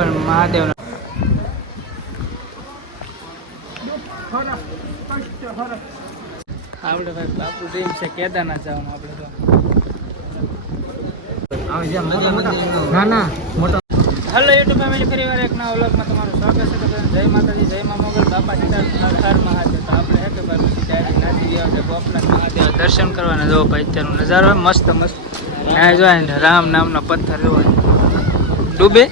પણ મહાદેવ આપણે ભાઈ બાપુ ડ્રીમ છે કેદારનાથ જવાનું. આપણે તો હેલો યુટ્યુબ ફેમિલી, ફરી વાર એક નવા વ્લોગમાં તમારું સ્વાગત છે. તો જય માતાજી, જય મા મોગલ, બાપા સીતારામ, હર હર મહાદેવ. તો આપણે હે કે ભાઈ પછી ડાયરેક્ટ નાસી ગયા છે ગોપનાથ મહાદેવ દર્શન કરવાના. જો ભાઈ અત્યારનો નજારો મસ્ત મસ્ત ત્યાં જોવાય ને રામ નામનો પથ્થર જોવાય ડૂબે.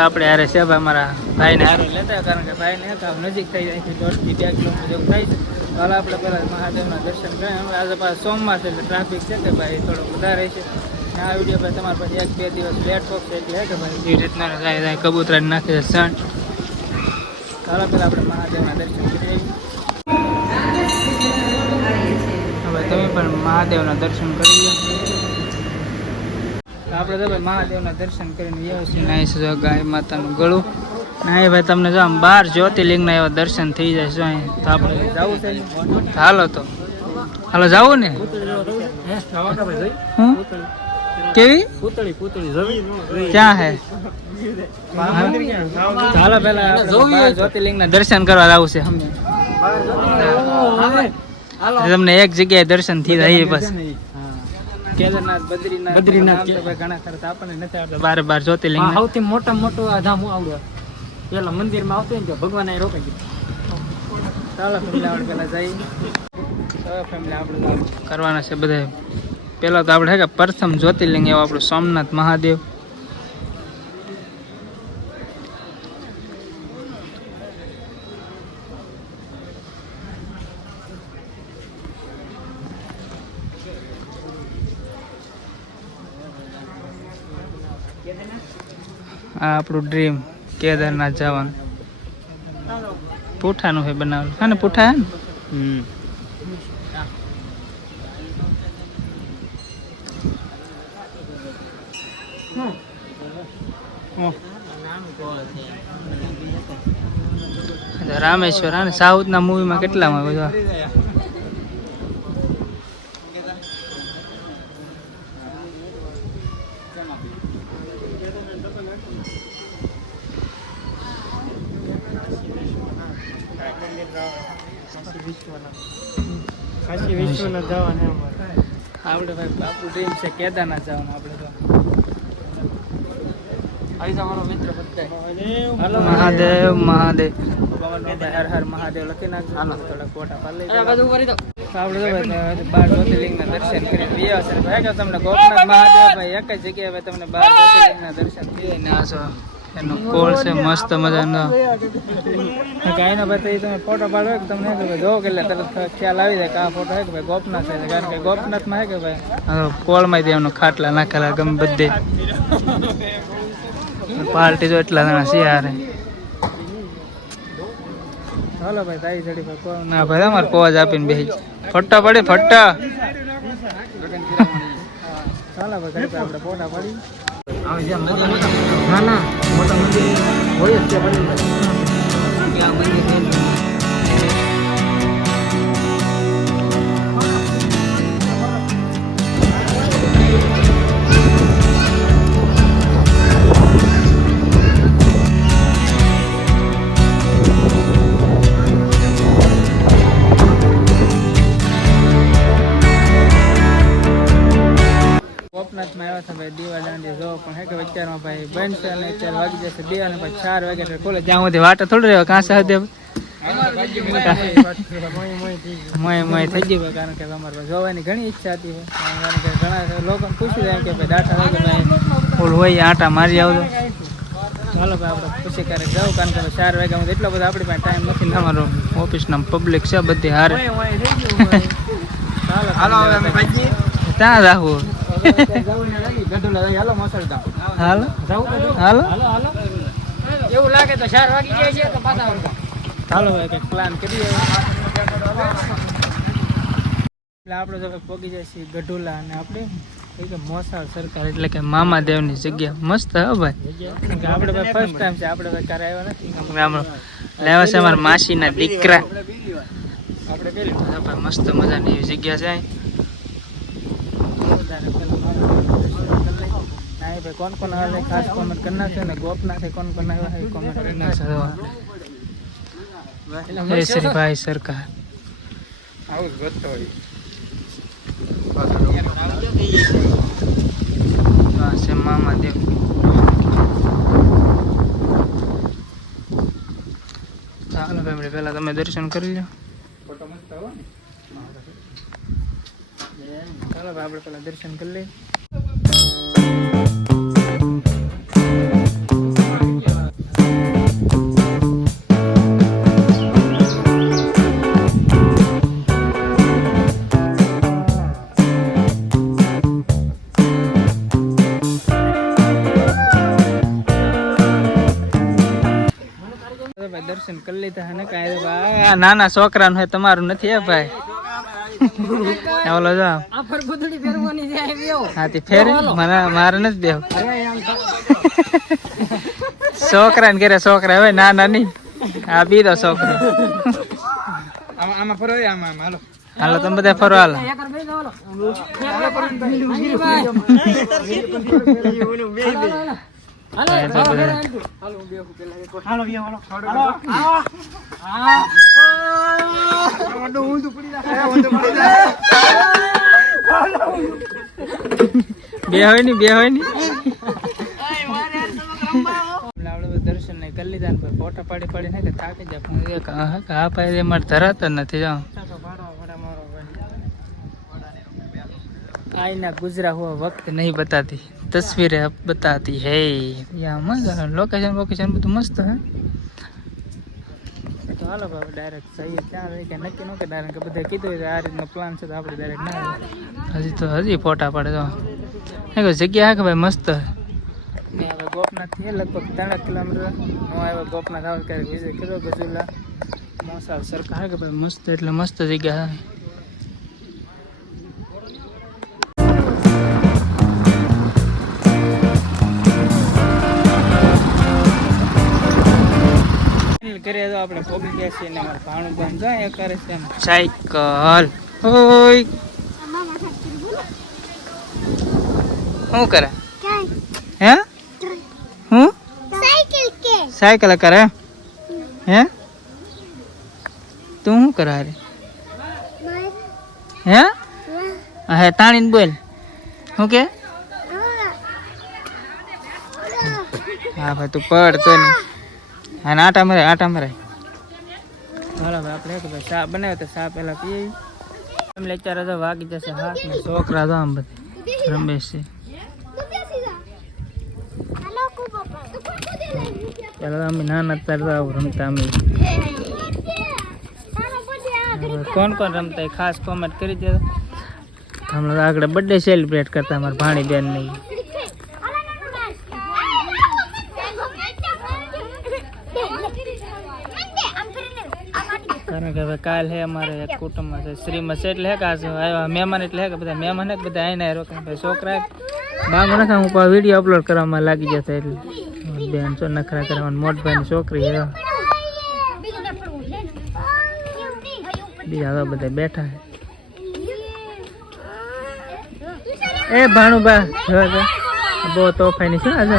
આપણે હારે છે ભાઈ, અમારા ભાઈને હારે લેતા, કારણ કે ભાઈને નજીક થઈ જાય છે, 1.5 થી 2 કિલોમીટર જેવું થાય છે. હાલ આપણે પહેલાં મહાદેવના દર્શન કરીએ. આજે પાછા સોમવાર છે એટલે ટ્રાફિક છે કે ભાઈ થોડોક વધારે છે. આ વિડીયો ભાઈ તમારે પાસે 1-2 દિવસ લેટ પકશે એટલે કે ભાઈ એ રીતના જાય કબૂતરાને નાખે છે સણ. ચાલો પહેલાં આપણે મહાદેવના દર્શન કરીએ. હવે તમે પણ મહાદેવના દર્શન કરી લો. આપણે તો ભાઈ મહાદેવના દર્શન કરીને વ્યવસ્થિત નાહી છે. ગાય માતાનું ગળું નાહી ભાઈ તમને જો આમ 12 જ્યોતિર્લિંગના એવા દર્શન થઈ જાય છે અહીં. તો આપણે જવું છે, હાલો તો હાલો જવું ને. કેવી ક્યાં હે? ચાલો પેલા જ્યોતિર્લિંગના દર્શન કરવા જવું છે. તમને એક જગ્યાએ દર્શન થઈ જાય બસ. કેદારનાથ, બદ્રીનાથ ઘણા ખરા આપણને નથી આવડતા 12 જ્યોતિર્લિંગ. સૌથી મોટા મોટું આ ધામ આવડે પેલા મંદિરમાં આવતું ને ભગવાન અહીં રોકાઈ ગયું. ચાલો ફેમિલી આપણે પેલા જઈએ. ફેમિલી આપણે કરવાના છે બધા. પેલા તો આપણે પ્રથમ જ્યોતિર્લિંગ એવું આપણું સોમનાથ મહાદેવ. આ આપણું ડ્રીમ કેદારનાથ જવાનું. પૂઠાનું છે બનાવેલું. હા ને પૂઠા હે ને. રામેશ્વર હા ને, સાઉથના મૂવીમાં કેટલામાં બધા કાશી વિશ્વનાથ જવાનું. આપણે ભાઈ બાપુ ડ્રીમ છે કેદારનાથ જવાનું. આપણે તો મહાદેવ મહાદેવ હર હર મહાદેવ લખી નાખજો. થોડા ફોટા પાડી આપણે તો 12 જ્યોતિર્લિંગના દર્શન કરી રહ્યા છે ભાઈ. કે તમને ગોપનાથ મહાદેવ ભાઈ એક જ જગ્યાએ તમને 12 જ્યોતિર્લિંગના દર્શન થઈ ને. આ છો એનો કોળ છે મસ્ત મજાનો. ગાયનો ભાઈ તમે ફોટો પાડો કે તમને જોવો કે એટલે તરત ખ્યાલ આવી જાય કે આ ફોટો છે કે ભાઈ ગોપનાથ છે. કારણ કે ગોપનાથમાં છે કે ભાઈ કોળમાં એમનો ખાટલા નાખેલા ગમે બધે. પાર્ટી જો એટલા જણા છે યાર. ચાલો ભાઈ તારી ચડી ભાઈ ના ભાઈ અમારે પોજ આપીને બેસી ફટ્ટા પડે ફટ્ટા. ચાલો ભાઈ આપણે ફોટા પાડી. ના ના મોટા મંદિર હોય જ ત્યાં મંદિર. ગોપનાથમાં આવ્યા હતા ભાઈ દીવા દાંડી જો પણ હે કે અત્યારમાં ભાઈ બનશે અને અત્યારે વાગી જશે 2 અને પછી 4 વાગે એટલે ખોલે. જ્યાં સુધી વાટે થોડી રહ્યો કાં સાથે મય થઈ ગઈ. કારણ કે અમારે જોવાની ઘણી ઈચ્છા હતી. કારણ કે ઘણા લોકોને પૂછી જાય કે ભાઈ ડાટા વાગે ભાઈ ઓલ હોય આટા મારી આવજો. ચાલો ભાઈ આપણે પૂછી ક્યારેક જાઉં. કારણ કે 4 વાગ્યામાં એટલો બધો આપણી પાસે ટાઈમ નથી. અમારો ઓફિસના પબ્લિક છે બધી હારે. ચાલો ત્યાં રાખવું. એવું લાગે તો 4 વાગી જાય છે તો પાછા ચાલો ભાઈ કંઈક પ્લાન કરીએ. એટલે આપણે તો પહોંચી જાય છીએ ગઢુલા. અને આપણે મોસાળ સરકાર એટલે કે મામાદેવની જગ્યા મસ્ત હે ભાઈ. આપણે ભાઈ ફર્સ્ટ ટાઈમ છે. આપણે ભાઈ ક્યારે આવ્યા નથી. લેવા છે અમારા માસીના દીકરા. આપણે કઈ ભાઈ મસ્ત મજાની એવી જગ્યા છે. कौन कौन आया है खास कमेंट करना है ना गोपनाथ है कौन कौन आया है कमेंट करना है श्री भाई सरकार हाउस गत्तो से मामा देव ચાલો ફેમિલી પહેલા તમે દર્શન કરી લો ફોટો મસ્ત આવો ચાલો આપણે પહેલા દર્શન કરી લઈએ दर्शन कर लेता है ना कहे भाई नाना छोकरा है तमारू नहीं है भाई बोलो जाओ हाँ फेर मारे नहीं देव छोकरा ने कह छोकरा है नाना नहीं आ बी दो छोकरा हालो तुम बता फरो हालो दर्शन नहीं कर लीधा फोटा पाड़ी पाड़ी ने थाकी जा पाए धराता नहीं जाओ आईना गुजरा हुआ वक्त नहीं बताती तस्वीरें अब बताती है यहाँ मजा लोकेशन वोकेशन तो मस्त है तो हालो बाबा डायरेक्ट सही है क्या है नक्की नो के डायरेक्ट बधा कीधुं आ रीतना प्लान छे तो आपणे डायरेक्ट ना हजी तो हजी फोटा पड़े तो एक जग्या है कि भाई मस्त है मैं હવે ગોપનાથ થી લગભગ 3 કિલોમીટર નો આવ્યો ગોપનાથ આવ કે વિઝિટ કર્યો ગજુલા મોસાળ સરકાર કે ભાઈ મસ્ત એટલે મસ્ત જગ્યા है करे तो આપણે પોગી ગયા છે ને મારા ભાણું બંધ જાય કરે છે સાયકલ ઓય હું કરે હે હું સાયકલ કરે હે તું શું કરે રે હે હે તાણીને બોલ હું કે હા ભાઈ તું પડ તો નહીં हाँ आटा मरे हालो भाई આપણે ભાઈ ચા બનાવ્યો તો ચા પહેલા પીએ એમ લેચારા તો વાગી જશે હાથ ને છોકરા તો આમ બધે રમેશ છે ચાલો અમે નાના તરતા રમતા અમે કોણ કોણ રમતા ખાસ કોમેન્ટ કરી દે हम लोग आगे बर्थडे सेलिब्रेट करता हमारे भाणी बहन ने कारण के काल है हमारे कुटुंब में श्रीमत से એટલે કે આજ આવ્યા મહેમાન એટલે કે બધા મહેમાન કે બધા આઈને રોકે ભાઈ છોકરા બાંગો ના હું પા વિડિયો અપલોડ કરવામાં લાગી જતા એટલે બેન સો નખરા કરવાનું મોટ ભાઈ છોકરી હે બીજા બધા બેઠા હે ए भाणुबा जो बो तोफानी छे आज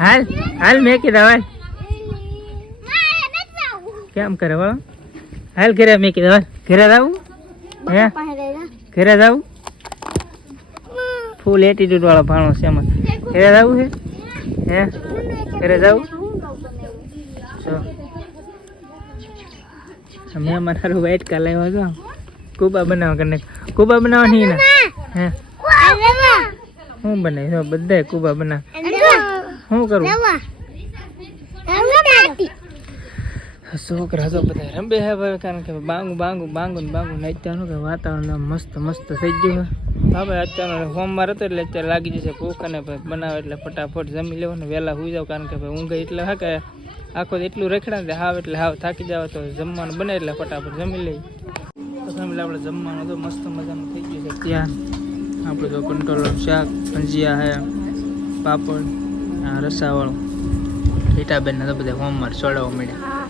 हाल हाल मैं की दवा केम करे वाला हाल करे मैं की दवा घरे जाऊ हे घरे जाऊ फूल एटीट्यूड वाला भाणो छे हम घरे जाऊ है घरे जाऊ सो मैं मारू वेट कर लायो जो कूबा बनाव करने कूबा बनाव नहीं ना हैं हूँ बनाई तो बधाई कूबा बना हूँ करूँ छोकरा तो बधाई रंबे है भाई कारण के बांगू बांगू बांगू बांगू नहीं अत्यारनु के वातावरण मस्त मस्त થઈ ગયું હા ભાઈ અત્યારનો હોમવાર હતો એટલે અત્યારે લાગી જશે ભૂખ અને ભાઈ બનાવે એટલે ફટાફટ જમી લેવો ને વહેલા સુઈ જાવ કારણ કે ભાઈ ઊંઘ એટલે હા કે આખો એટલું રખડા ને હાવ એટલે હાવ થાકી જાવ તો જમવાનું બને એટલે ફટાફટ જમી લઈ તો ફેમિલી આપણે જમવાનું તો મસ્ત મજાનું થઈ ગયું છે ત્યાં આપણે જો કંટ્રોલર શાક ભજીયા હે પાપડ આ રસાવાળું રીટાબેન ને તો બધા હોમવાર છોડાવવા મળ્યા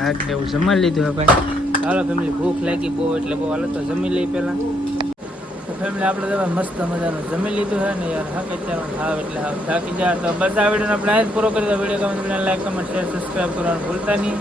આપણે એવું જમી લીધું હે ભાઈ હાલો ફેમિલી ભૂખ લાગી બહુ એટલે બહુ હાલો તો જમી લઈ પહેલાં તો ફેમિલી આપણે તો મસ્ત મજાનું જમી લીધું છે ને યાર. હા કે અત્યારે હાવ એટલે હાવ થાકી જાય. તો બસ આ વિડીયોને આપણે આ જ પૂરો કરી દો. વિડીયો ગમે તો લાઈક કમેન્ટ શેર સબસ્ક્રાઈબ કરવાનું ભૂલતા નહીં.